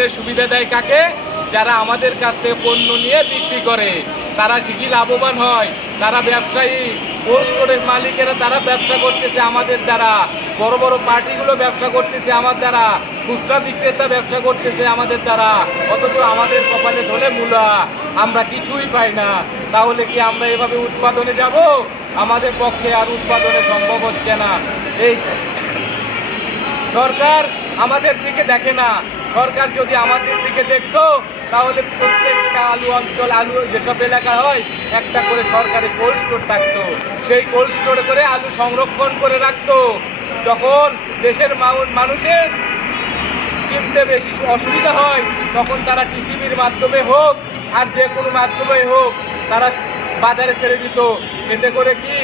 ধরনের সুবিধা দেয় কাকে? যারা আমাদের কাছ থেকে পণ্য নিয়ে বিক্রি করে। তারা ঠিকই লাভবান হয়। তারা ব্যবসায়ী। কোল্ড স্টোরের মালিকেরা তারা ব্যবসা করতেছে আমাদের দ্বারা। বড় বড় পার্টিগুলো ব্যবসা করতেছে আমার দ্বারা। খুচরা বিক্রেতা ব্যবসা করতেছে আমাদের দ্বারা। অথচ আমাদের কপালে ধরে মূলা। আমরা কিছুই পাই না। তাহলে কি আমরা এভাবে উৎপাদনে যাব? আমাদের পক্ষে আর উৎপাদনে সম্ভব হচ্ছে না। এই সরকার আমাদের দিকে দেখে না। সরকার যদি আমাদের দিকে দেখতো, তাহলে প্রত্যেকটা আলু অঞ্চল, আলু যেসব এলাকা হয়, একটা করে সরকারি কোল্ড স্টোর থাকতো। সেই কোল্ড স্টোরে করে আলু সংরক্ষণ করে রাখতো। যখন দেশের মানুষের কিনতে বেশি অসুবিধা হয়, তখন তারা টিসিবির মাধ্যমে হোক, আর যে কোনো মাধ্যমে হোক, তারা বাজারে ছেড়ে দিত। এতে করে কি?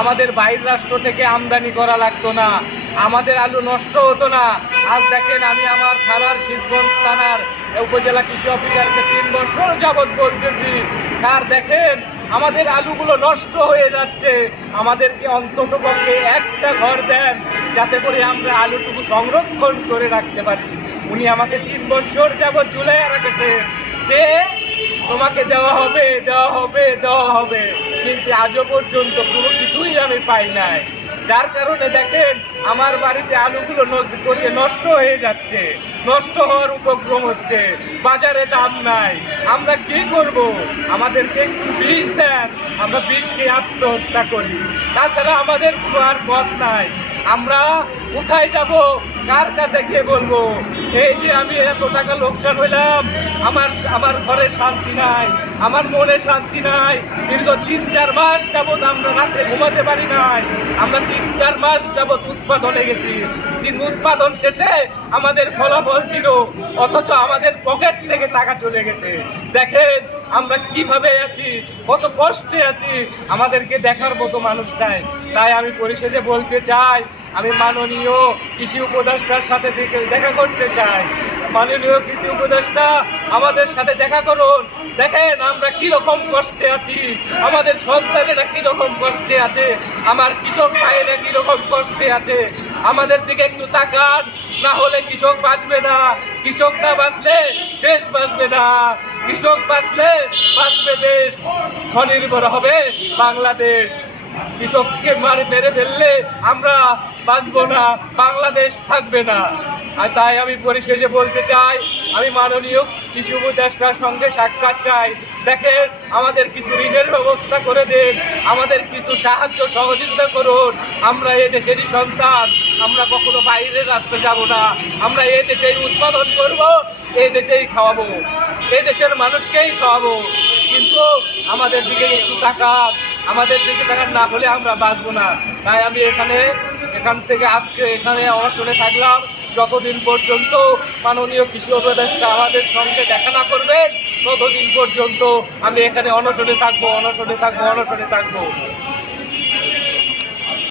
আমাদের বাইরের রাষ্ট্র থেকে আমদানি করা লাগতো না। আমাদের আলু নষ্ট হতো না। আজ দেখেন আমি আমার থানার শিবগঞ্জ থানার উপজেলা কৃষি অফিসারকে তিন বছর যাবৎ বলতেছি, স্যার, দেখেন, আমাদের আলুগুলো নষ্ট হয়ে যাচ্ছে। আমাদেরকে অন্তত পক্ষে একটা ঘর দেন, যাতে করে আমরা আলুটুকু সংরক্ষণ করে রাখতে পারি। উনি আমাকে তিন বছর যাবৎ ঝুলাই রাখেছে যে, তোমাকে দেওয়া হবে দেওয়া হবে দেওয়া হবে। কিন্তু আজও পর্যন্ত কোনো কিছুই আমি পাই নাই। যার কারণে দেখেন আমার বাড়িতে আলুগুলো নষ্ট হয়ে যাচ্ছে, নষ্ট হওয়ার উপক্রম হচ্ছে, বাজারে দাম নাই। আমরা কি করব? আমাদেরকে একটু বিষ দেন, আমরা বিষকে আত্মহত্যা করি। তাছাড়া আমাদের কোনো আর পথ নাই। আমরা কোথায় যাব? কার কাছে গিয়ে বলব? এই যে আমি এত টাকা লোকসান হইলাম, আমার আমার ঘরে শান্তি নাই, আমার মনে শান্তি নাই। দীর্ঘ তিন, চার মাস যাবৎ আমরা রাতে ঘুমাতে পারি নাই। আমরা তিন, চার মাস যাবৎ উৎপাদনে গেছি। দিন উৎপাদন শেষে আমাদের ফলাফল ছিল অথচ আমাদের পকেট থেকে টাকা চলে গেছে। দেখেন আমরা কীভাবে আছি, কত কষ্টে আছি। আমাদেরকে দেখার মতো মানুষ নাই। তাই আমি পরিশেষে বলতে চাই আমি মাননীয় কৃষি উপদেষ্টার সাথে দেখা করতে চাই। মাননীয় কৃষি উপদেষ্টা, আমাদের সাথে দেখা করুন। দেখেন আমরা কীরকম কষ্টে আছি। আমাদের সন্তানেরা কীরকম কষ্টে আছে। আমার কৃষক ভাইয়েরা কীরকম কষ্টে আছে। আমাদের দিকে একটু তাকান, না হলে কৃষক বাঁচবে না। কৃষক না বাঁচলে দেশ বাঁচবে না। কৃষক বাঁচলে বাঁচবে দেশ। স্বনির্ভর হবে বাংলাদেশ। কৃষককে মারে মেরে ফেললে আমরা বাঁচবো না, বাংলাদেশ থাকবে না। আর তাই আমি পরিশেষে বলতে চাই, আমি মাননীয় কৃষি উপদেষ্টার সঙ্গে সাক্ষাৎ চাই। দেখেন, আমাদের কিছু ঋণের ব্যবস্থা করে দিন, আমাদের কিছু সাহায্য সহযোগিতা করুন। আমরা এ দেশেরই সন্তান, আমরা কখনো বাইরের রাষ্ট্রে যাব না। আমরা এ দেশেই উৎপাদন করব, এ দেশেই খাওয়াবো। এ দেশের মানুষকেই খাওয়াবো। কিন্তু আমাদের দিকে একটু টাকা আমাদের দিকে তারা না হলে আমরা বাঁচব না। তাই আমি এখানে, এখান থেকে আজকে এখানে অনশনে থাকলাম। যতদিন পর্যন্ত মাননীয় কৃষি উপদেষ্টা আমাদের সঙ্গে দেখা না করবেন, ততদিন পর্যন্ত আমি এখানে অনশনে থাকব অনশনে থাকব অনশনে থাকব।